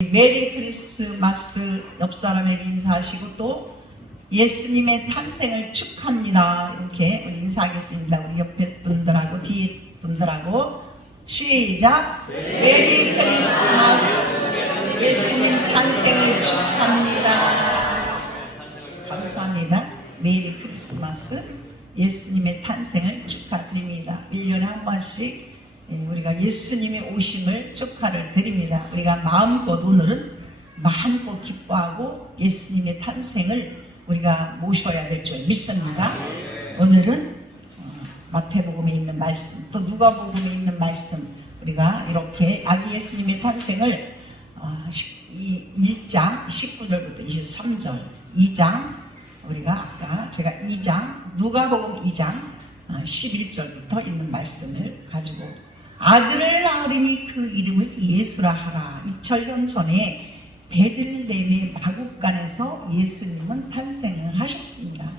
메리 크리스마스 옆 사람에게 인사하시고 또 예수님의 탄생을 축하합니다. 이렇게 우리 인사하겠습니다. 우리 옆에 분들하고 뒤에 분들하고 시작. 메리 크리스마스. 예수님 탄생을 축하합니다. 감사합니다. 메리 크리스마스. 예수님의 탄생을 축하드립니다. 1년에 한 번씩 우리가 예수님의 오심을 축하를 드립니다. 우리가 마음껏 오늘은 마음껏 기뻐하고 예수님의 탄생을 우리가 모셔야 될 줄 믿습니다. 오늘은 마태복음에 있는 말씀, 또 누가복음에 있는 말씀, 우리가 이렇게 아기 예수님의 탄생을 1장 19절부터 23절 2장, 우리가 아까 제가 2장 누가복음 2장 11절부터 있는 말씀을 가지고 아들을 낳으리니 그 이름을 예수라 하라. 2000년 전에 베들레헴의 마국간에서 예수님은 탄생을 하셨습니다.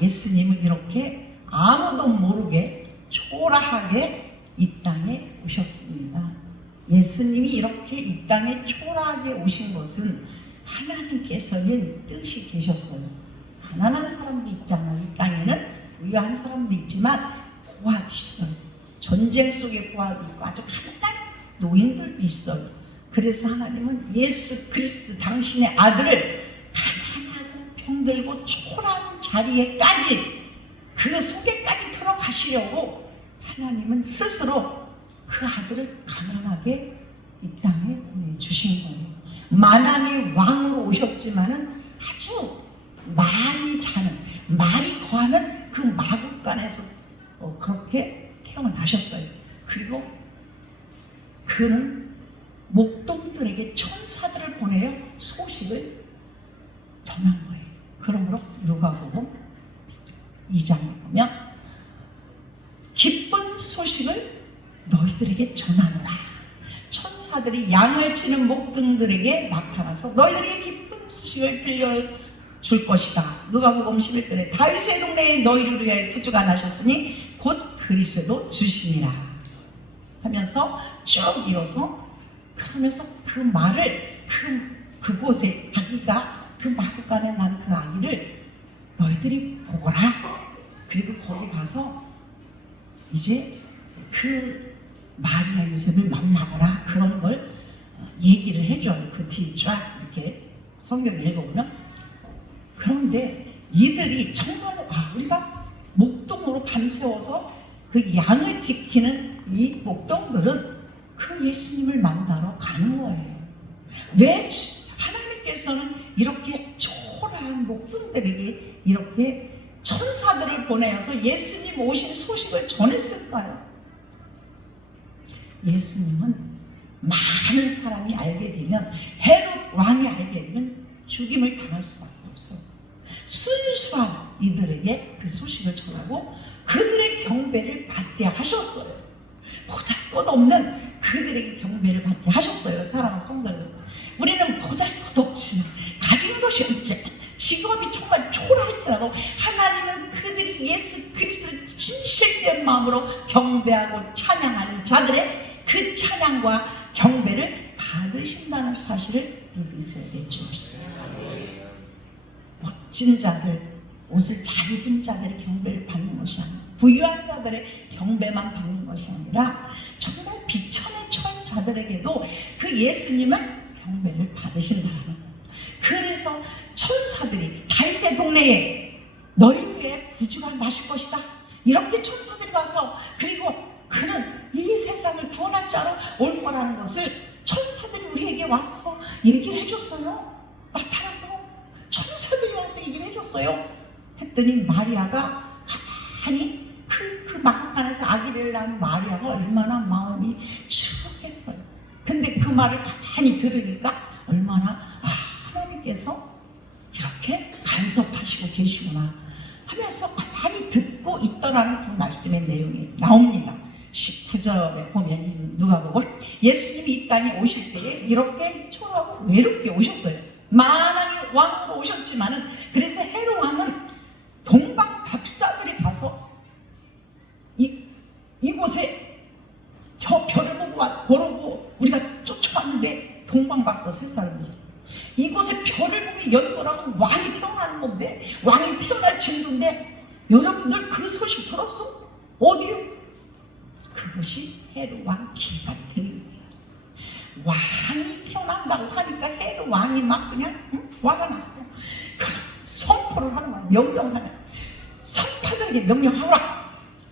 예수님은 이렇게 아무도 모르게 초라하게 이 땅에 오셨습니다. 예수님이 이렇게 이 땅에 초라하게 오신 것은 하나님께서는 뜻이 계셨어요. 가난한 사람도 있잖아요. 이 땅에는 부유한 사람도 있지만 고아도 있어요. 전쟁 속에 고아도 있고 아주 가난한 노인들도 있어요. 그래서 하나님은 예수 그리스도 당신의 아들을 가난하고 병들고 초라한 자리에까지 그 속에까지 들어가시려고 하나님은 스스로 그 아들을 가난하게 이 땅에 보내주신 거예요. 만왕의 왕으로 오셨지만은 아주 말이 거하는 그 마국간에서 그렇게 태어나셨어요. 그리고 그는 목동들에게 천사들을 보내어 소식을 전한 거예요. 그러므로 누가복음 2장에 보면 기쁜 소식을 너희들에게 전하노라. 천사들이 양을 치는 목동들에게 나타나서 너희들에게 기쁜 소식을 들려줄 것이다. 누가복음 11절에 다윗의 동네에 너희를 위하여 구주가 나셨으니 곧 그리스도 주시니라 하면서 쭉 이어서 그러면서 그 말을 그곳에 아기가 그 마국간에 난 그 아기를 너희들이 보거라. 그리고 거기 가서 이제 그 마리아 요셉을 만나거라. 그런 걸 얘기를 해줘요. 그 뒤에 쫙 이렇게 성경 읽어보면. 그런데 이들이 정말로 우리가 목동으로 밤새워서 그 양을 지키는 이 목동들은 그 예수님을 만나러 가는 거예요. 왜 하나님께서는 이렇게 초라한 목동들에게 이렇게 천사들을 보내어서 예수님 오신 소식을 전했을까요? 예수님은 많은 사람이 알게 되면, 헤롯 왕이 알게 되면 죽임을 당할 수밖에 없어요. 순수한 이들에게 그 소식을 전하고 그들의 경배를 받게 하셨어요. 보잘것없는 그들에게 경배를 받게 하셨어요. 사랑하는 성도들, 우리는 보잘것없지만 가진 것이 없지만 직업이 정말 초라할지라도 하나님은 그들이 예수 그리스도를 진실된 마음으로 경배하고 찬양하는 자들의 그 찬양과 경배를 받으신다는 사실을 믿으셔야 될 줄 믿습니다. 멋진 자들, 옷을 잘 입은 자들의 경배를 받는 것이 아니라, 부유한 자들의 경배만 받는 것이 아니라 정말 비천의 처한 자들에게도 그 예수님은 경배를 받으신다는 거예요. 그래서 천사들이 다윗의 동네에 너희를 위해 구주가 나실 것이다, 이렇게 천사들이 와서, 그리고 그는 이 세상을 구원할 자로 올 거라는 것을 천사들이 우리에게 와서 얘기를 해줬어요. 나타나서 천사들이 와서 얘기를 해줬어요. 했더니 마리아가 가만히 그 마국간에서 아기를 낳은 마리아가 얼마나 마음이 추억했어요. 근데 그 말을 가만히 들으니까 얼마나 하나님께서 이렇게 간섭하시고 계시구나 하면서 가만히 듣고 있더라는 그 말씀의 내용이 나옵니다. 19절에 보면 누가복음, 예수님이 이 땅에 오실 때에 이렇게 초라하고 외롭게 오셨어요. 만왕의 왕으로 오셨지만은, 그래서 헤롯 왕은 동방 박사들이 가서 이곳에 저 별을 보고 우리가 쫓아왔는데 동방박사 3살입니다. 이곳에 별을 보면 연구라고 왕이 태어나는 건데, 왕이 태어날 정도인데, 여러분들 그 소식 들었어? 어디요? 그것이 헤롯 왕 길갈이 되는 거예요. 왕이 태어난다고 하니까 헤롯 왕이 막 그냥 화가 났어요. 그럼 선포를 하는 거야. 명령을 하는 거야. 산파들에게 명령하라.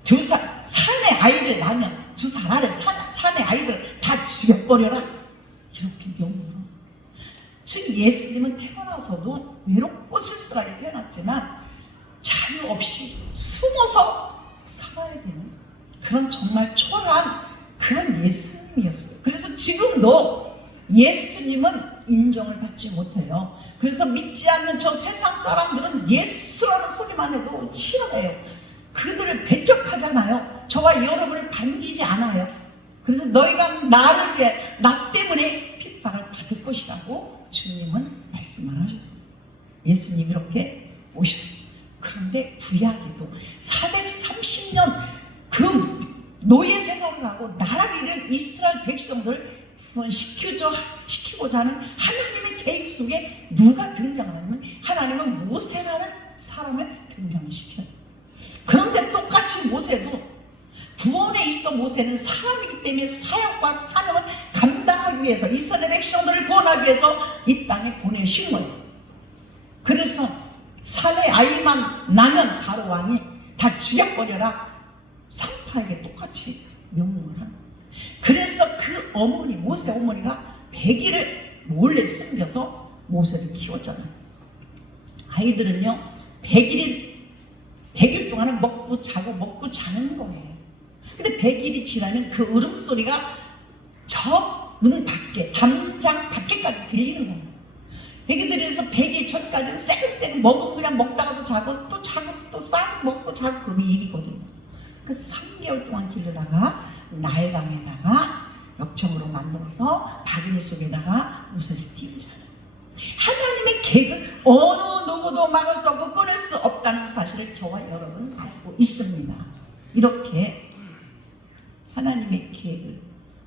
2살 산의 아이를 낳으면 2살 아래 산의 아이들 다 죽여버려라. 이렇게 명령을. 지금 예수님은 태어나서도 외롭고 쓸쓸하게 태어났지만 자유 없이 숨어서 살아야 되는 그런 정말 초라한 그런 예수님이었어요. 그래서 지금도 예수님은 인정을 받지 못해요. 그래서 믿지 않는 저 세상 사람들은 예수라는 소리만 해도 싫어해요. 그들을 배척하잖아요. 저와 여러분을 반기지 않아요. 그래서 너희가 나를 위해 나 때문에 핍박을 받을 것이라고 주님은 말씀을 하셨어요. 예수님 이렇게 오셨어요. 그런데 구약에도 430년 그 노예 생활을 하고 나라를 잃은 이스라엘 백성들 구원시키고자 하는 하나님의 계획 속에 누가 등장하냐면 하나님은 모세라는 사람을 등장시켜요. 그런데 똑같이 모세도 구원에 있어 모세는 사람이기 때문에 사역과 사명을 감당하기 위해서 이스라엘 백성들을 구원하기 위해서 이 땅에 보내신 거예요. 그래서 산의 아이만 나면 바로 왕이 다 죽여버려라. 산파에게 똑같이 명령을 하는 거예요. 그래서 그 어머니 모세 어머니가 100일을 몰래 숨겨서 모세를 키웠잖아요. 아이들은요 100일 동안은 먹고 자고 먹고 자는 거예요. 근데 100일이 지나면 그 울음소리가 저 문 밖에 담장 밖에까지 들리는 거예요. 애기들에서 100일 전까지는 새근새근 먹으면 그냥 먹다가도 자고 또 자고 또 싹 먹고 자고 그게 일이거든요. 그래서 3개월 동안 기르다가 날강에다가 역청으로 만들어서 바구니 속에다가 모세를 띄우잖아요. 하나님의 계획을 어느 누구도 막을 수 없고 끊을 수 없다는 사실을 저와 여러분은 알고 있습니다. 이렇게 하나님의 계획을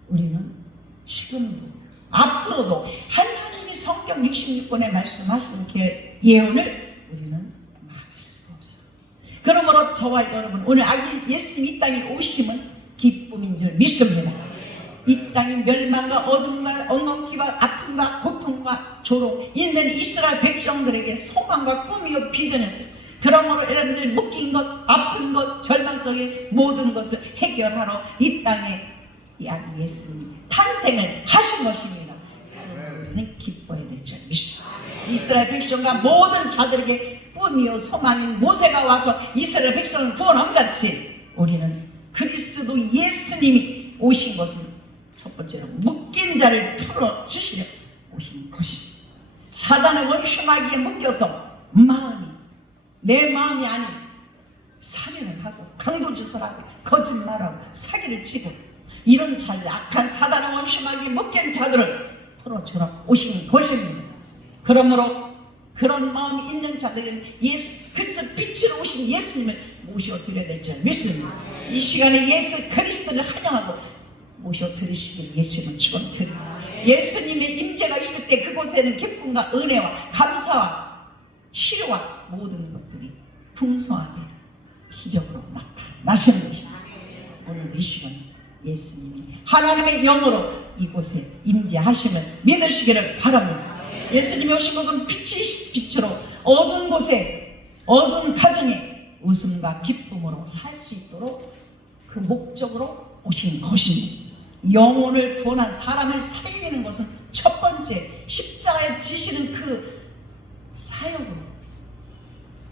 우리는 지금도 앞으로도 하나님이 성경 66권에 말씀하시는 예언을 우리는 막을 수가 없어요. 그러므로 저와 여러분 오늘 아기 예수님 이 땅에 오심은 기쁨인 줄 믿습니다. 이 땅의 멸망과 어둠과 엉겅퀴와 아픔과 고통과 조롱 있는 이스라엘 백성들에게 소망과 꿈이요 비전이었어요. 그러므로 여러분들이 묶인 것, 아픈 것, 절망적인 모든 것을 해결하러 이 땅에 이 아기 예수님이 탄생을 하신 것입니다. 우리는 기뻐해야 될 줄 믿습니다. 이스라엘 백성과 모든 자들에게 꿈이요 소망인 모세가 와서 이스라엘 백성을 구원한 같이 우리는 그리스도 예수님이 오신 것은 첫 번째로 묶인 자를 풀어주시려 오신 것입니다. 사단의 원수마귀에 묶여서 내 마음이 아닌 살인을 하고 강도짓을하고 거짓말하고 사기를 치고 이런 자 약한 사단의 원수마귀에 묶인 자들을 풀어주러 오신 것입니다. 그러므로 그런 마음이 있는 자들은 예수 그리스도 빛으로 오신 예수님을 모셔드려야 될 줄 믿습니다. 이 시간에 예수 그리스도를 환영하고 모셔드리시길 예수님은 축원드립니다. 예수님의 임재가 있을 때 그곳에는 기쁨과 은혜와 감사와 치료와 모든 것들이 풍성하게 기적으로 나타나시는 것입니다. 오늘도 이 시간 예수님이 하나님의 영으로 이곳에 임재하심을 믿으시기를 바랍니다. 예수님이 오신 것은 빛으로 어두운 곳에 어두운 가정에 웃음과 기쁨으로 살 수 있도록 그 목적으로 오신 것입니다. 영혼을 구원한 사람을 살리는 것은 첫 번째 십자가에 지시는 그 사역으로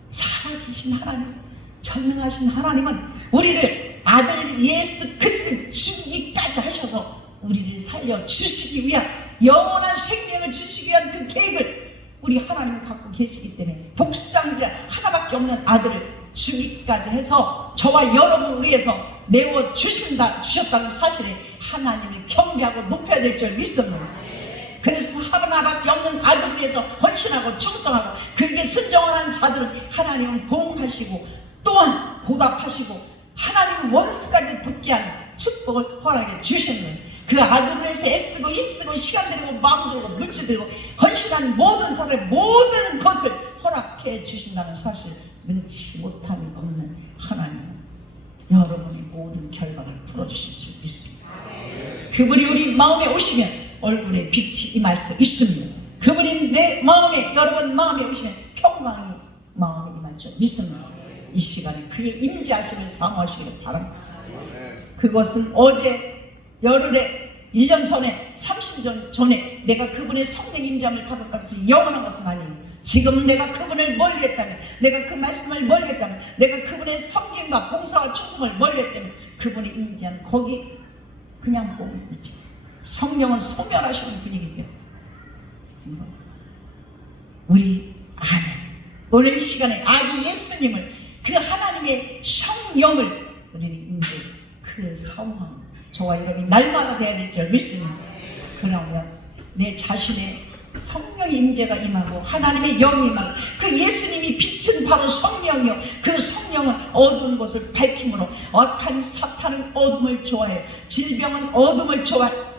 살아계신 하나님, 전능하신 하나님은 우리를 아들 예수 그리스도를 죽이기까지 하셔서 우리를 살려주시기 위한 영원한 생명을 주시기 위한 그 계획을 우리 하나님은 갖고 계시기 때문에 독생자 하나밖에 없는 아들을 주기까지 해서 저와 여러분을 위해서 내어주셨다는 사실에 하나님이 경배하고 높여야 될 줄 믿습니다. 그래서 하나밖에 없는 아들을 위해서 헌신하고 충성하고 그에게 순종하는 자들은 하나님은 보응하시고 또한 보답하시고 하나님은 원수까지 돕게 하는 축복을 허락해 주시는 그 아들을 위해서 애쓰고 힘쓰고 시간 들이고 마음 들이고 물질 들이고 헌신한 모든 자들의 모든 것을 허락해 주신다는 사실 능치 못함이 없는 하나님은 여러분의 모든 결박을 풀어주실 줄 믿습니다. 그분이 우리 마음에 오시면 얼굴에 빛이 임할 수 있습니다. 그분이 내 마음에, 여러분 마음에 오시면 평강이 마음에 임할 줄 믿습니다. 이 시간에 그의 임재하심을 사모하시기를 바랍니다. 그것은 어제 열흘에 1년 전에 30년 전에 내가 그분의 성령 임재함을 받았다고 해서 영원한 것은 아니에요. 지금 내가 그분을 멀리했다면, 내가 그 말씀을 멀리했다면, 내가 그분의 섬김과 봉사와 충성을 멀리했다면 그분의 임재함 거기 그냥 보고 있지. 성령은 소멸하시는 분이기 때문에 우리 아들 오늘 이 시간에 아기 예수님을 그 하나님의 성령을 우리는 이제 그 사모하는 저와 여러분이 날마다 돼야 될 줄 믿습니다. 그러면 내 자신의 성령의 임재가 임하고 하나님의 영이 임하고 그 예수님이 빛은 바로 성령이요 그 성령은 어두운 곳을 밝힘으로 악한 사탄은 어둠을 좋아해요. 질병은 어둠을 좋아해요.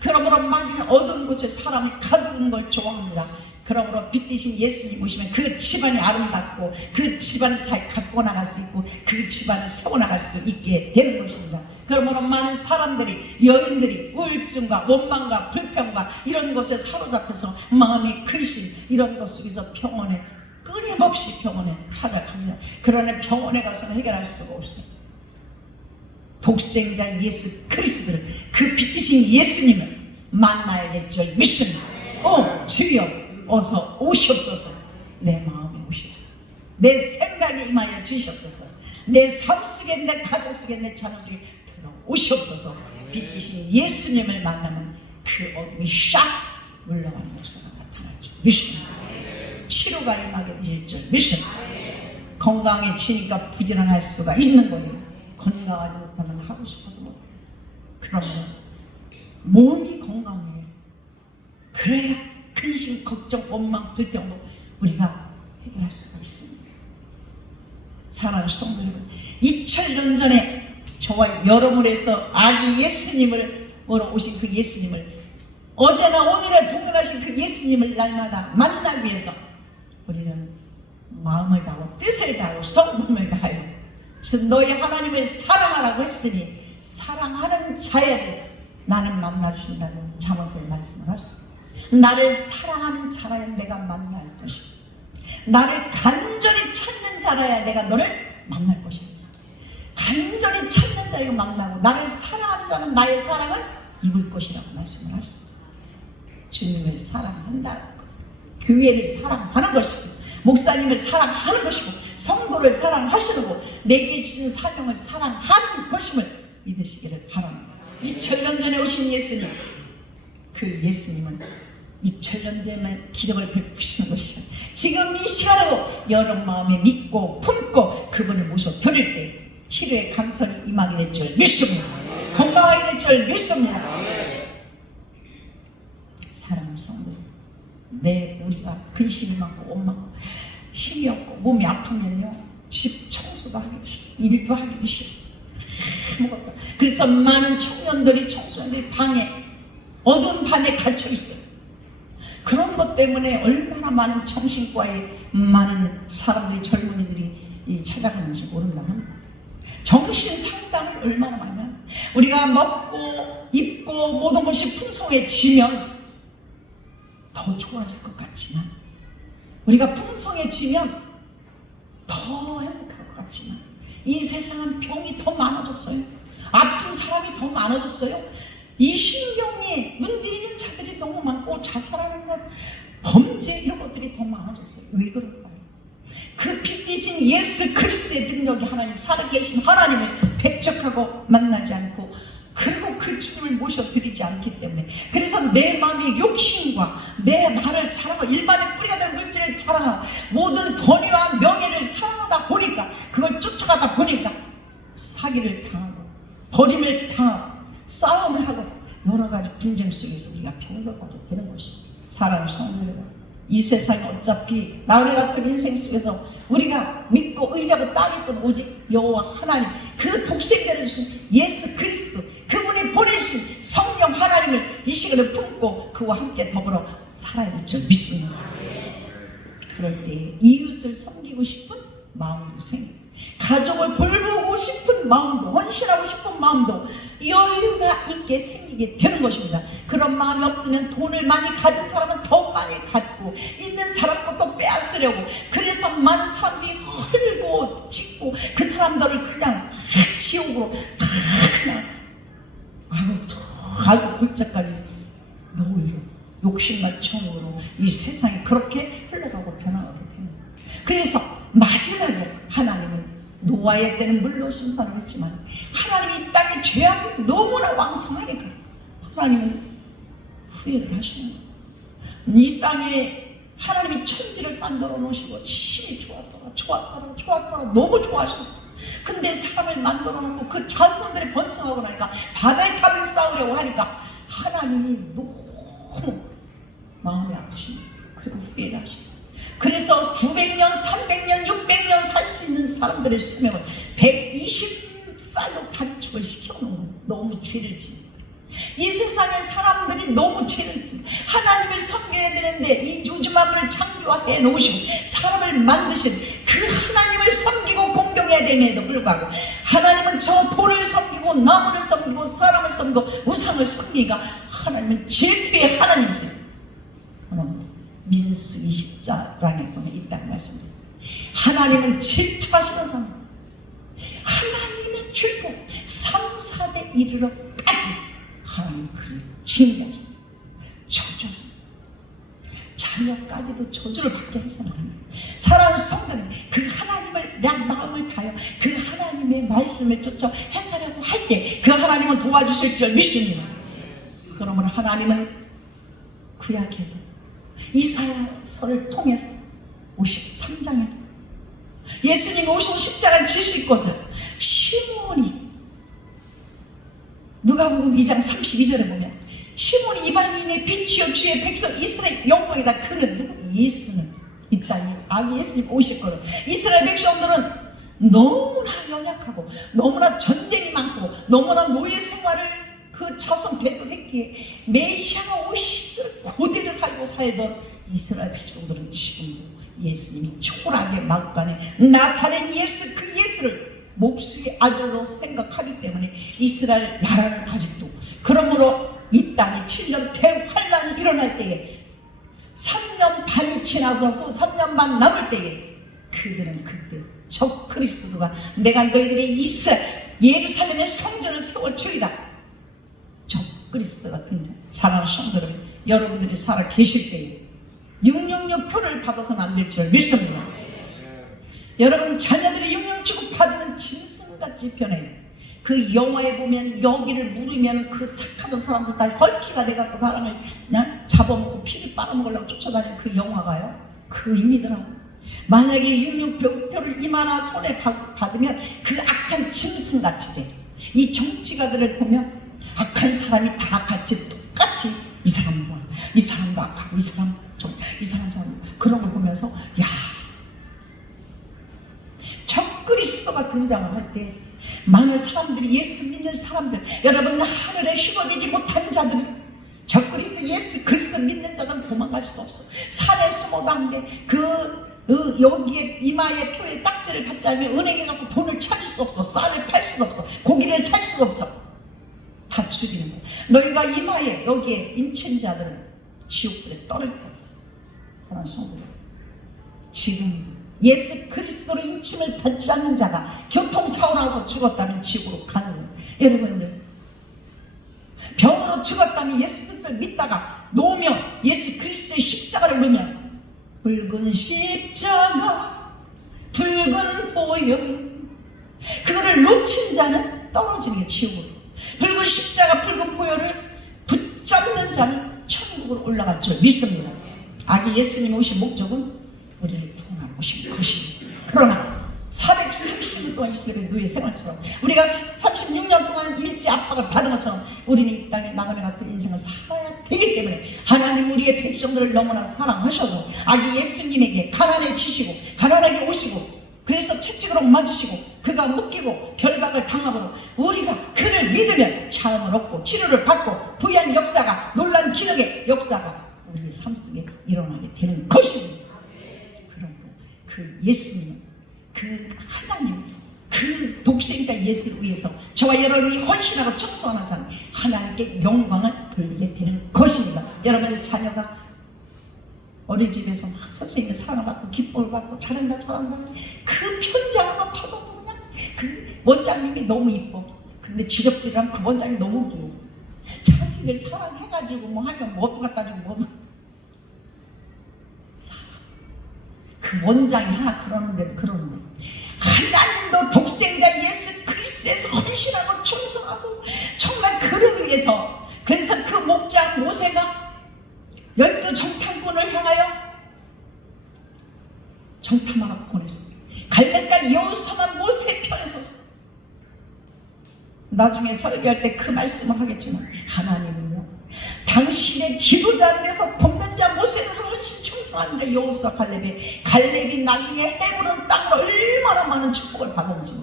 그러므로 마귀는 어두운 곳에 사람을 가두는 걸 좋아합니다. 그러므로 빛 대신 예수님 오시면 그 집안이 아름답고 그 집안을 잘 갖고 나갈 수 있고 그 집안을 세워나갈 수 있게 되는 것입니다. 그러므로 많은 사람들이 여인들이 우울증과 원망과 불평과 이런 것에 사로잡혀서 마음의 근심 이런 것 속에서 병원에 끊임없이 병원에 찾아갑니다. 그러나 병원에 가서는 해결할 수가 없어요. 독생자 예수 그리스도를 그 빛 대신 예수님을 만나야 될 줄 믿습니다. 주여 어서 오시옵소서. 내 마음에 오시옵소서. 내 생각에 임하여 주시옵소서. 내 삶 속에 내 가족 속에 내 자녀 속에 들어오시옵소서. 빛 대신 예수님을 만나면 그 어둠이 샥 물러가는 역사가 나타날 줄 믿습니다. 치료가 임하게 되실 줄 믿습니다. 건강해지니까 부지런할 수가 있는 거예요. 건강하지 못하면 하고 싶어도 못해요. 그러면 몸이 건강해요. 그래야 근심, 걱정, 원망, 불평도 우리가 해결할 수가 있습니다. 사랑하는 성도 여러분, 2000년 전에 저와 여러분을 해서 아기 예수님을 보러 오신 그 예수님을 어제나 오늘에 동일하신 그 예수님을 날마다 만나기 위해서 우리는 마음을 다하고 뜻을 다하고 성품을 다하여 너희 하나님을 사랑하라고 했으니 사랑하는 자야를 나는 만나주신다는 잠언서에 말씀을 하셨어요. 나를 사랑하는 자라야 내가 만날 것이고 나를 간절히 찾는 자라야 내가 너를 만날 것이다. 간절히 찾는 자를 만나고 나를 사랑하는 자는 나의 사랑을 입을 것이라고 말씀을 하셨어요. 주님을 사랑한다는 것은 교회를 사랑하는 것이고 목사님을 사랑하는 것이고 성도를 사랑하시고 내게 주신 사명을 사랑하는 것임을 믿으시기를 바랍니다. 2000년 전에 오신 예수님, 그 예수님은 2000년 전에 기적을 베푸시는 것이죠. 지금 이 시간에도 여러분 마음에 믿고 품고 그분을 모셔 드릴 때 치료의 강선이 임하게 될 줄 믿습니다. 건강하게 될 줄 믿습니다. 사랑하는 성도, 우리가 근심이 많고 원망하고 힘이 없고 몸이 아프면요 집 청소도 하기 싫어, 일도 하기 싫어, 아무것도. 그래서 많은 청소년들이 방에 어두운 밤에 갇혀 있어요. 그런 것 때문에 얼마나 많은 정신과에 많은 사람들이 젊은이들이 찾아가는지 모른다면 정신 상담을 얼마나 많이 하면 우리가 먹고 입고 모든 것이 풍성해지면 더 좋아질 것 같지만 우리가 풍성해지면 더 행복할 것 같지만 이 세상은 병이 더 많아졌어요. 아픈 사람이 더 많아졌어요. 이 신경에 문제 있는 자들이 너무 많고 자살하는 것, 범죄 이런 것들이 더 많아졌어요. 왜 그럴까요? 그 빛 대신 예수 그리스도의 능력이 하나님 살아계신 하나님을 배척하고 만나지 않고 그리고 그 주님을 모셔드리지 않기 때문에 그래서 내 마음의 욕심과 내 말을 자랑하고 일반의 뿌리가 된 물질을 자랑하고 모든 권위와 명예를 사랑하다 보니까 그걸 쫓아가다 보니까 사기를 당하고 버림을 당하고 싸움을 하고 여러 가지 분쟁 속에서 우리가 병들어가게 되는 것입니다. 사랑하는 성도들, 이 세상에 어차피 나우리 같은 인생 속에서 우리가 믿고 의지하고 따를 건 오직 여호와 하나님, 그 그 독생자를 주신 예수 그리스도, 그분이 보내신 성령 하나님을 이 시간에 품고 그와 함께 더불어 살아야 될 줄 믿습니다. 그럴 때 이웃을 섬기고 싶은 마음도 생기고, 가족을 돌보고 싶은 마음도, 헌신하고 싶은 마음도 여유가 있게 생기게 되는 것입니다. 그런 마음이 없으면 돈을 많이 가진 사람은 더 많이 갖고, 있는 사람 것도 빼앗으려고, 그래서 많은 사람들이 헐고 찢고 그 사람들을 그냥 지옥으로 다 그냥 아고 골짜까지 놓으려 욕심과 정으로 이 세상이 그렇게 흘러가고 변화가고 되는 거예요. 그래서 마지막에 하나님은 노아의 때는 물로 심판을 했지만, 하나님이 이 땅에 죄악이 너무나 왕성하니까 하나님은 후회를 하시는 거예요. 이 땅에 하나님이 천지를 만들어 놓으시고 심히 좋았더라 너무 좋아하셨어요. 근데 사람을 만들어 놓고 그 자손들이 번성하고 나니까 바벨탑을 쌓으려고 하니까 하나님이 너무 마음이 아프시네. 그리고 후회를 하시네. 그래서 900년, 300년, 600년 살 수 있는 사람들의 수명을 120살로 단축을 시켜놓은, 너무 죄를 지은, 이 세상의 사람들이 너무 죄를 지은, 하나님을 섬겨야 되는데 이 요즘함을 창조해 놓으시고 사람을 만드신 그 하나님을 섬기고 공경해야 됨에도 불구하고 하나님은 저 돌을 섬기고 나무를 섬기고 사람을 섬기고 우상을 섬기니까 하나님은 질투의 하나님이세요. 민수기 10장에 보면 있다는 말씀입니다. 하나님은 질투하시는 하나님, 하나님의 줄곧 3, 4배 이르러까지 하나님 그를 징계하십니다. 저주하십니다. 자녀까지도 저주를 받게 해서는 안 돼요. 사랑하는 성도는 그 하나님을 마음을 다하여 그 하나님의 말씀을 쫓아 행하려고 할 때 그 하나님은 도와주실 줄 믿습니다. 그러면 하나님은 구약에도 이사야서를 통해서 53장에도 예수님이 오신 십자가를 지실 것을 시몬이, 누가복음 2장 32절에 보면 시몬이 이방인의 빛이여 주의 백성 이스라엘 영광이다. 그는 누구? 예수는 이 땅에 아기 예수님 오실 거를, 이스라엘 백성들은 너무나 연약하고 너무나 전쟁이 많고 너무나 노예 생활을 그 자손 대도했기에 메시아가 오시기를 고대를 하고 살던 이스라엘 백성들은 지금도 예수님이 초라하게 막간에 나사렛 예수, 그 예수를 목수의 아들로 생각하기 때문에 이스라엘 나라는 아직도, 그러므로 이 땅에 7년 대환란이 일어날 때에 3년 반이 지나서 후 3년 반 남을 때에 그들은 그때 적 그리스도가 내가 너희들의 이스라엘 예루살렘의 성전을 세워주리라, 적 그리스도가 등장. 사랑하는 성도들, 여러분들이 살아 계실 때에 666표를 받아서는 안 될 줄 믿습니다. 여러분 자녀들이 666 받으면 짐승같이 변해요. 그 영화에 보면 여기를 물으면 그 착하던 사람들 다 헐키가 돼갖고 사람을 그냥 잡아먹고 피를 빨아먹으려고 쫓아다니는 그 영화가요, 그 의미더라고. 만약에 666표를 이만한 손에 받으면 그 악한 짐승같이 돼. 이 정치가들을 보면 악한 사람이 다 같이 똑같이 이 사람도 악하고 이 사람 좀 그런 걸 보면서 야, 적 그리스도가 등장을 할 때 많은 사람들이, 예수 믿는 사람들, 여러분 하늘에 휘어되지 못한 자들은 적 그리스도 예수 그리스도 믿는 자들은 도망갈 수가 없어. 산에 숨어도 안 돼. 여기에 이마에 표에 딱지를 받지 않으면 은행에 가서 돈을 찾을 수 없어. 쌀을 팔 수도 없어. 고기를 살 수도 없어. 다 죽이는 거야. 너희가 이마에 여기에 인친 자들은 지옥불에 떨어질 뻔했어. 사랑하는 성도들, 지금도 예수 그리스도로 인침을 받지 않는 자가 교통사고 나서 죽었다면 지옥으로 가는 거예요. 여러분들 병으로 죽었다면 예수 그리스도를 믿다가 놓으면, 예수 그리스도의 십자가를 놓으면 붉은 십자가 붉은 보혈, 그거를 놓친 자는 떨어지는 게 지옥으로, 붉은 십자가 붉은 보혈을 붙잡는 자는 천국으로 올라갈 줄 믿습니다. 아기 예수님 오신 목적은 우리를 구원하러 오신 것입니다. 그러나 430년 동안 이스라엘 노예 생활처럼 우리가 36년 동안 일제 압박을 받은 것처럼 우리는 이 땅에 나그네 같은 인생을 살아야 되기 때문에 하나님 우리의 백성들을 너무나 사랑하셔서 아기 예수님에게 가난해지시고 가난하게 오시고 그래서 채찍으로 맞으시고 그가 묶이고 결박을 당하고 우리가 그를 믿으면 자음을 얻고 치료를 받고 부유한 역사가 놀란 기력의 역사가 우리의 삶 속에 일어나게 되는 것입니다. 그러므로 그 예수님은 그 하나님 그 독생자 예수를 위해서 저와 여러분이 헌신하고 청소하는 자는 하나님께 영광을 돌리게 되는 것입니다. 여러분 자녀가 어린이집에서 막 선생님의 사랑을 받고 기쁨을 받고 잘한다 그 편지 하나만 받아도 그냥 그 원장님이 너무 이뻐. 근데 지적질하면 그 원장이 너무 귀여워. 자식을 사랑해가지고 뭐 하면 뭐도 갖다 주고 뭐도 사랑. 그 원장이 하나 그러는데도 그러는데 하나님도 독생자 예수 그리스도에서 헌신하고 충성하고 정말 그를 위해서 그래서 그 목자 모세가 12 정탐꾼을 향하여 정탐하라고 보냈어요. 갈대가 여호수아만 모세 편에 섰어. 나중에 설교할 때 그 말씀을 하겠지만 하나님은요 당신의 지도자를 해서 돕는 자 모세를 헌신 충성하는 자 여호수아 갈렙이 나중에 헤브론 땅으로 얼마나 많은 축복을 받았는지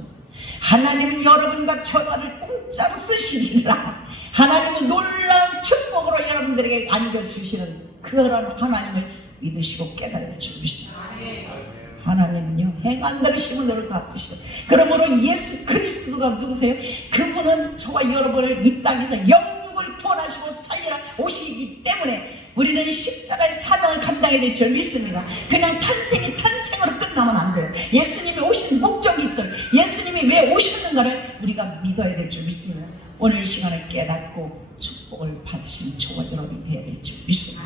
하나님은 여러분과 전화를 공짜로 쓰시지를 않아. 하나님은 놀라운 축복으로 여러분들에게 안겨주시는 그런 하나님을 믿으시고 깨달아야 될 줄 믿습니다. 하나님은요 행한 대로 심은 대로 갚으시오. 그러므로 예수 그리스도가 누구세요? 그분은 저와 여러분을 이 땅에서 영육을 구원하시고 살리라 오시기 때문에 우리는 십자가의 사명을 감당해야 될 줄 믿습니다. 그냥 탄생이 탄생으로 끝나면 안 돼요. 예수님이 오신 목적이 있어요. 예수님이 왜 오셨는가를 우리가 믿어야 될 줄 믿습니다. 오늘 이 시간을 깨닫고 축복을 받으신 저와 여러분이 되어야 될 줄 믿습니다.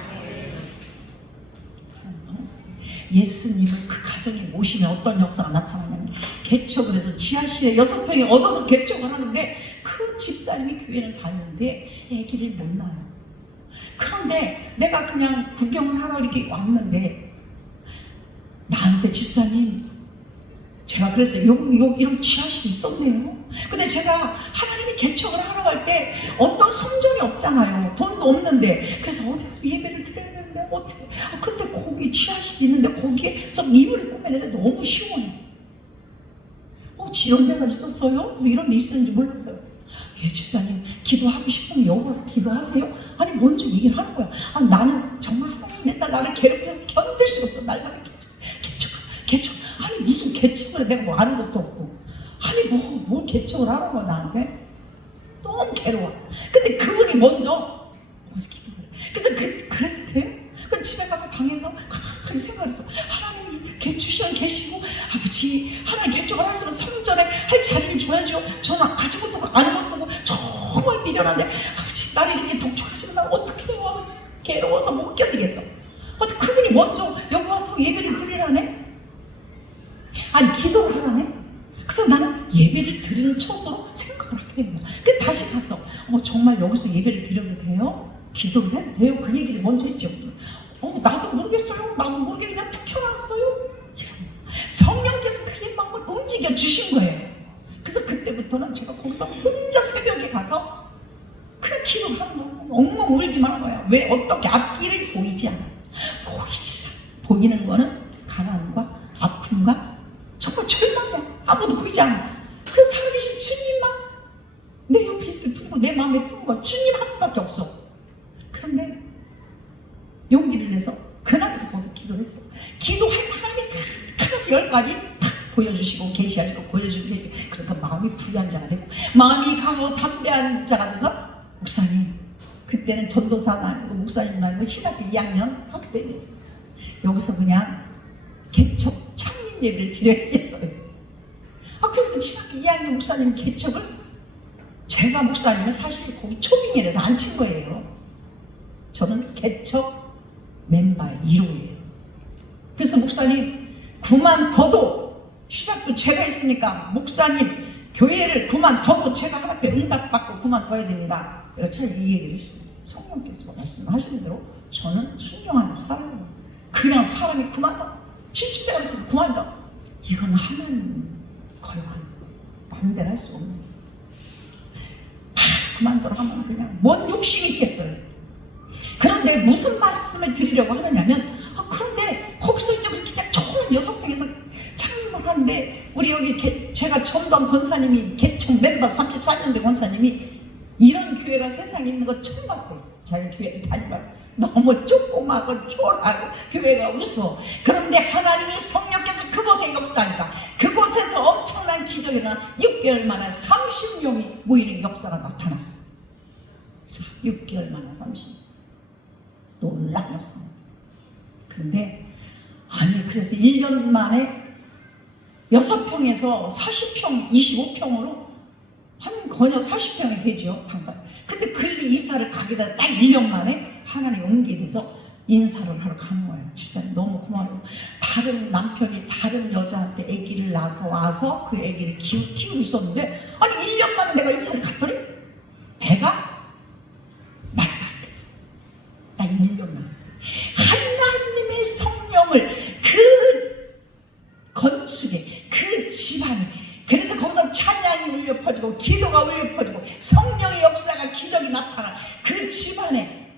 예수님을 그 가정에 모시면 어떤 역사가 나타나냐면 개척을 해서 지하실에 6평이 얻어서 개척을 하는데 그 집사님이 교회는 다니는데 아기를 못 낳아요. 그런데 내가 그냥 구경을 하러 이렇게 왔는데 나한테 집사님 제가 그랬어요. 이런 지하실이 있었네요. 근데 제가 하나님이 개척을 하러 갈 때 어떤 성전이 없잖아요. 돈도 없는데 그래서 어디서 예배를 드려야 되는데 어떻게 근데 거기 지하실이 있는데 거기에서 이불을 꾸며내는데 너무 시원해. 이런 데가 있었어요? 이런 데 있었는지 몰랐어요. 예, 집사님 기도하고 싶으면 여기 와서 기도하세요? 아니 먼저 얘기를 하는 거야. 나는 정말 하나님 맨날 나를 괴롭혀서 견딜 수가 없어. 날마다 개척 아니 무슨 개척을 해. 내가 뭐 아는 것도 없고 아니 뭘 개척을 하는 거야 나한테. 너무 괴로워. 근데 그분이 먼저 와서 기도를 해. 그래서 그래도 돼요? 그 집에 가서 방에서 가만히 생각해서 하나님이 개추시간 계시고 아버지 하나님 개척을 하시면 성전에 할 자리를 줘야죠. 저는 가진 것도 없고 아는 것도 없고 정말 미련한데 아버지 나를 이렇게 독촉하시면 나 어떻게 해요 아버지. 괴로워서 못 견디겠어. 어떻게 그분이 먼저 여기 와서 예배를 드리라네? 아니 기도를 하라네? 그래서 나는 예배를 드리는 처소로 생각을 하게 된 거야. 근데 다시 가서 정말 여기서 예배를 드려도 돼요? 기도를 해도 돼요? 그 얘기를 먼저 했죠. 나도 모르겠어요. 나도 모르게 그냥 툭 튀어나왔어요. 성령께서 그의 마음을 움직여 주신 거예요. 그래서 그때부터는 제가 거기서 혼자 새벽에 가서 그 기도를 하는 거예요. 엉엉 울기만 한 거예요. 왜 어떻게 앞길을 보이지 않아. 보이지 않아. 보이는 거는 가난과 아픔과 정말 절망이야. 아무도 보이지 않아. 그 살아계신 주님만 내 옆에 있을 뿐이고 내 마음에 품은 건 주님 한 분밖에 없어. 그런데 용기를 내서 그날부터 거기서 기도를 했어. 기도할 사람이 다 하나씩 10가지 다 보여주시고 계시하시고 보여주시고 계시고 그러니까 마음이 부유한 자가 되고 마음이 강하고 담대한 자가 돼서 목사님 그때는 전도사가 아니고 목사님도 아니고 신학교 2학년 학생이었어요. 여기서 그냥 개척 창립 예배를 드려야 되겠어요. 그래서 신학교 2학년 목사님 개척을 제가 목사님은 사실 거기 초빙이라서 안 친 거예요. 저는 개척 멤버의 1호예요. 그래서 목사님 그만둬도 시작도 제가 있으니까 목사님 교회를 그만둬도 제가 하나님께 응답받고 그만둬야 됩니다. 제가 이 얘기를 했어요. 성령께서 말씀하시는 대로 저는 순종하는 사람이에요. 그냥 사람이 그만둬 70세가 됐으면 그만둬 이건 하나님 걸고 마음대로 할 수 없는 그만둬라 하면 그냥 뭔 욕심이 있겠어요. 그런데 무슨 말씀을 드리려고 하느냐면 그런데 거기서 이제 그렇게 그냥 조그만 6명에서 창립을 하는데 우리 여기 제가 전방 권사님이 개청 멤버 34년대 권사님이 이런 교회가 세상에 있는 거 처음 봤대요. 자기 교회를 다니고 너무 조그마하고 초라하고 교회가 웃어. 그런데 하나님이 성령께서 그곳에 역사하니까 그곳에서 엄청난 기적이 일어나 6개월 만에 30명이 모이는 역사가 나타났어요. 6개월 만에 30명. 놀라운 역사입니다. 근데 아니 그래서 1년 만에 6평에서 40평, 25평으로 한 거녀 40평이 되죠. 방금. 근데 근리 이사를 가게다 딱 1년 만에 하나님 옮기게 돼서 인사를 하러 가는 거예요. 집사님 너무 고마워요. 다른 남편이 다른 여자한테 아기를 낳아서 와서 그 아기를 키우고 있었는데 아니 1년 만에 내가 이사를 갔더니 배가 말빨이 됐어. 나 1년 만에 하나님의 성령을 그 건축에 그 집안에 그래서 거기서 찬양이 울려 퍼지고 기도가 울려 퍼지고 성령의 역사가 기적이 나타나 그 집안에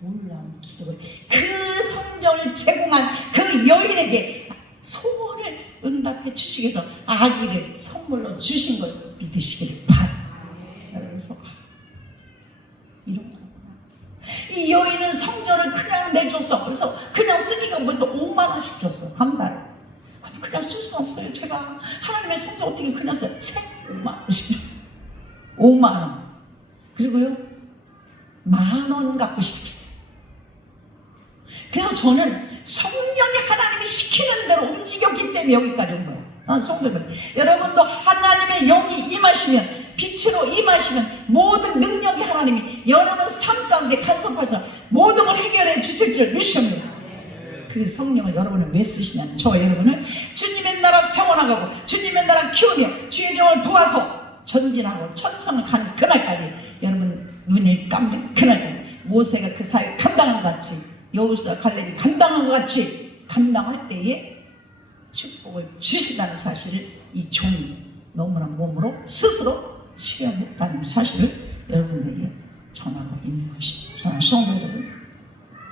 놀라운 기적을 그 성령을 제공한 그 여인에게 소원을 응답해 주시기 위해서 아기를 선물로 주신 걸 믿으시기를 바랍니다. 그래서 이런 거구나. 이 여인은 성전을 그냥 내줘서 그래서 그냥 쓰기가 뭐해서 5만 원씩 줬어. 한 달에. 그냥 쓸 수 없어요. 제가 하나님의 성전 어떻게 그냥 써요. 5만 원씩 줬어요. 5만 원. 그리고요 10,000원 갖고 시작했어요. 그래서 저는 성령이 하나님이 시키는 대로 움직였기 때문에 여기까지 온 거예요. 성도들 여러분도 하나님의 영이 임하시면 빛으로 임하시면 모든 능력이 하나님이 여러분 삶 가운데 간섭해서 모든 걸 해결해 주실 줄 믿습니다. 그 성령을 여러분은 왜 쓰시냐면 저 여러분을 주님의 나라 세워나가고 주님의 나라 키우며 주의 정을 도와서 전진하고 천성을 가는 그날까지 여러분 눈을 감는 그날까지 모세가 그 사회 감당한 것 같이 여호수아 갈렙이 감당한 것 같이 감당할 때에 축복을 주신다는 사실을 이 종이 너무나 몸으로 스스로 체험했다는 사실을 여러분에게 전하고 있는 것입니다. 사랑하는 성도 여러분,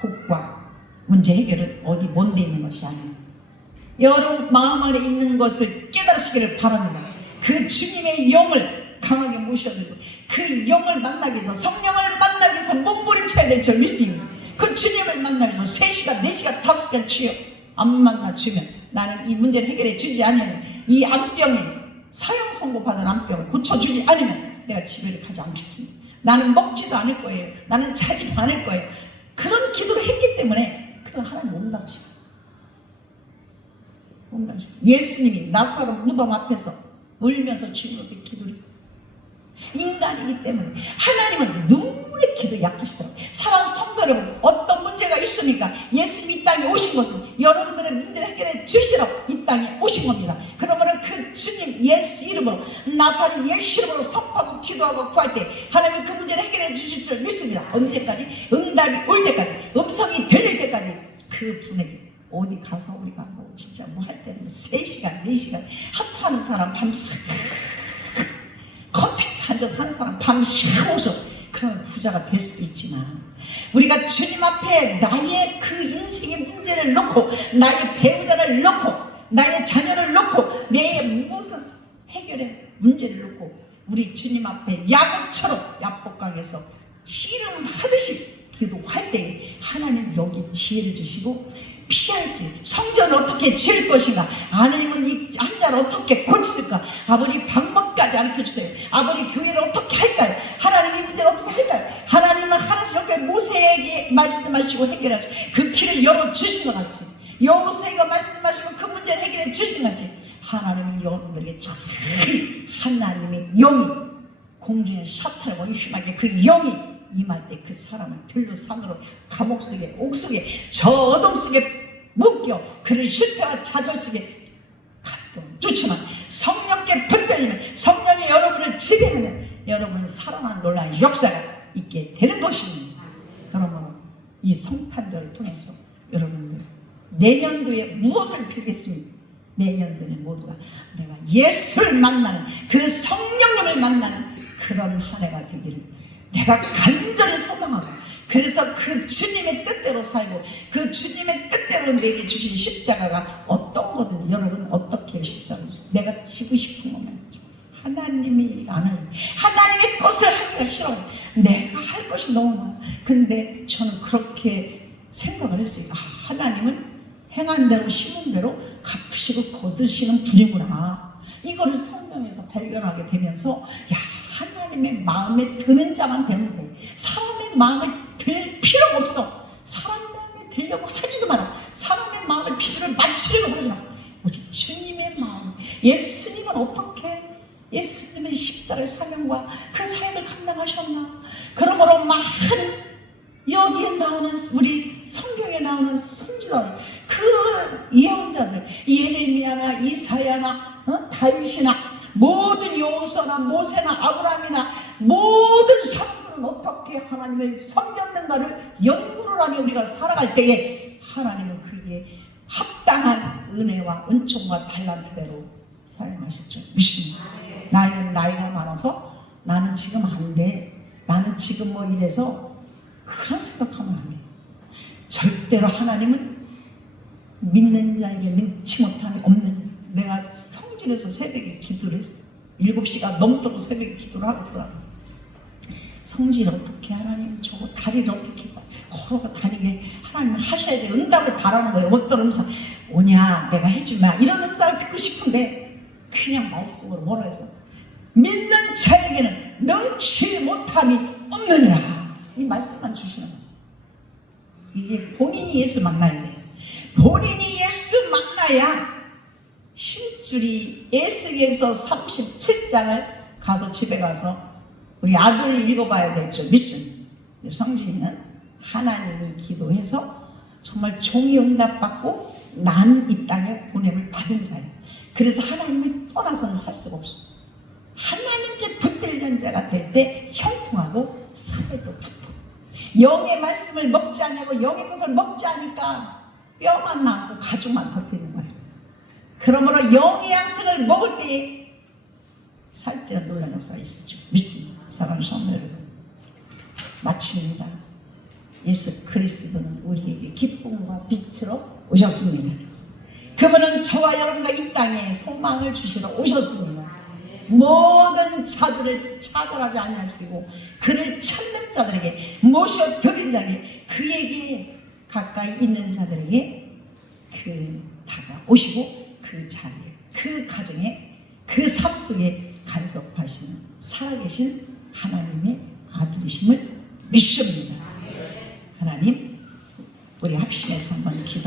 복과 문제 해결은 어디 먼데 있는 것이 아니에요. 여러분 마음 안에 있는 것을 깨달으시기를 바랍니다. 그 주님의 영을 강하게 모셔드리고 그 영을 만나기 위해서 성령을 만나기 위해서 몸부림쳐야 될 줄 믿습니다. 그 주님을 만나기 위해서 3시간, 4시간, 5시간 치여 안 만나주면 나는 이 문제를 해결해 주지 않으면 이 암병이 사형 선고받은 암병을 고쳐주지 않으면 내가 집에 가지 않겠습니다. 나는 먹지도 않을 거예요. 나는 자기도 않을 거예요. 그런 기도를 했기 때문에 그건 하나님 온당시간. 예수님이 나사로 무덤 앞에서 울면서 주님께 기도를 인간이기 때문에 하나님은 눈물의 기도 약하시더라고요. 사랑하는 성도 여러분, 어떤 문제가 있습니까? 예수님이 이 땅에 오신 것은 여러분들의 문제를 해결해 주시러 이 땅에 오신 겁니다. 그러면 그 주님 예수 이름으로 나사렛 예수 이름으로 선포하고 기도하고 구할 때 하나님이 그 문제를 해결해 주실 줄 믿습니다. 언제까지? 응답이 올 때까지, 음성이 들릴 때까지 그 분에게 어디 가서 우리가 뭐 진짜 뭐 할 때는 3시간, 4시간 하토하는 사람 밤새 커피 앉아서 하는 사람 밤새워서 그런 부자가 될 수도 있지만 우리가 주님 앞에 나의 그 인생의 문제를 놓고 나의 배우자를 놓고 나의 자녀를 놓고 내 무슨 해결의 문제를 놓고 우리 주님 앞에 야곱처럼 야복강에서 씨름하듯이 기도할 때 하나님 여기 지혜를 주시고 피할 길, 성전을 어떻게 지을 것인가, 하나님은 이 한자를 어떻게 고칠까, 아버지 방법까지 알려주세요. 아버지 교회를 어떻게 할까요? 하나님 이 문제를 어떻게 할까요? 하나님은 하나님께 모세에게 말씀하시고 해결하시고 그 길을 열어주신 것 같이 여호수아가 말씀하시고 그 문제를 해결해 주신 것 같이 하나님은 여러분들에게 자세히 하나님의 영이 공중에 사탄과 유심하게 그 영이 임할 때 그 사람을 들로 산으로 감옥 속에 옥속에 저 어둠 속에 묶여 그를 실패와 좌절 속에 갔던 좋지만 성령께 붙들리면 성령이 여러분을 지배하면 여러분은 살아난 놀라운 역사가 있게 되는 것입니다. 그러므로 이 성탄절을 통해서 여러분들 내년도에 무엇을 드리겠습니까? 내년도에 모두가 내가 예수를 만나는 그 성령님을 만나는 그런 한 해가 되기를 내가 간절히 소망하고 그래서 그 주님의 뜻대로 살고 그 주님의 뜻대로 내게 주신 십자가가 어떤 거든지 여러분 어떻게 어떻게 십자가를 내가 지고 싶은 것만 지죠. 하나님이 나는 하나님의 것을 하기가 싫어. 내가 할 것이 너무 많아. 근데 저는 그렇게 생각을 했어요. 아, 하나님은 행한 대로 심은 대로 갚으시고 거두시는 분이구나. 이거를 성경에서 발견하게 되면서 야, 하나님의 마음에 드는 자만 되면 돼. 사람의 마음에 들 필요가 없어. 사람 마음에 들려고 하지도 마라. 사람의 마음의 비주를 맞추려고 하지 마. 오직 주님의 마음. 예수님은 어떻게? 예수님은 십자가의 사명과 그 사역을 감당하셨나? 그러므로 많은 여기에 나오는 우리 성경에 나오는 선지자들, 그 예언자들, 예레미야나 이사야나 다윗이나 모든 여호수아나 모세나 아브라함이나 모든 사람들은 어떻게 하나님을 섬겼는가를 연구를 하며 우리가 살아갈 때에 하나님은 그게 합당한 은혜와 은총과 달란트대로 사용하실 줄 믿습니다. 나이는 나이가 많아서 나는 지금 안 돼. 나는 지금 뭐 이래서 그런 생각하면 안 돼. 절대로 하나님은 믿는 자에게 능치 못함이 없는. 내가 성질에서 새벽에 기도를 했어. 7시가 넘도록 새벽에 기도를 하고 들어가고. 성질 어떻게 하나님 저거 다리를 어떻게 걸어 다니게 하나님 하셔야 돼. 응답을 바라는 거예요. 어떤 음성 오냐 내가 해주마 이런 음성을 듣고 싶은데 그냥 말씀으로 뭐라 해서 믿는 자에게는 능치 못함이 없느니라. 이 말씀만 주시는 거예요. 이제 본인이 예수 만나야 돼. 본인이 예수 만나야 신줄이 에스겔서 37장을 가서 집에 가서 우리 아들 읽어봐야 될 줄 믿습니다. 성진이는 하나님이 기도해서 정말 종이 응답받고 난 이 땅에 보냄을 받은 자예요. 그래서 하나님을 떠나서는 살 수가 없어. 하나님께 붙들린 자가 될 때 형통하고 살도 붙어. 영의 말씀을 먹지 않냐고 영의 것을 먹지 않으니까 뼈만 남고 가죽만 덮이는 거예요. 그러므로 영의 양식을 먹을 때 살찌는 놀라는 역사가 있었죠. 믿습니다. 사랑하는 성도 여러분, 마칩니다. 예수 그리스도는 우리에게 기쁨과 빛으로 오셨습니다. 그분은 저와 여러분과 이 땅에 소망을 주시러 오셨습니다. 모든 자들을 차별하지 아니하시고 그를 찾는 자들에게 모셔드린 자에게 그에게 가까이 있는 자들에게 그 다가오시고 그 자리에 그 가정에 그 삶 속에 간섭하시는 살아계신 하나님의 아들이심을 믿습니다. 하나님 우리 합심해서 한번 기도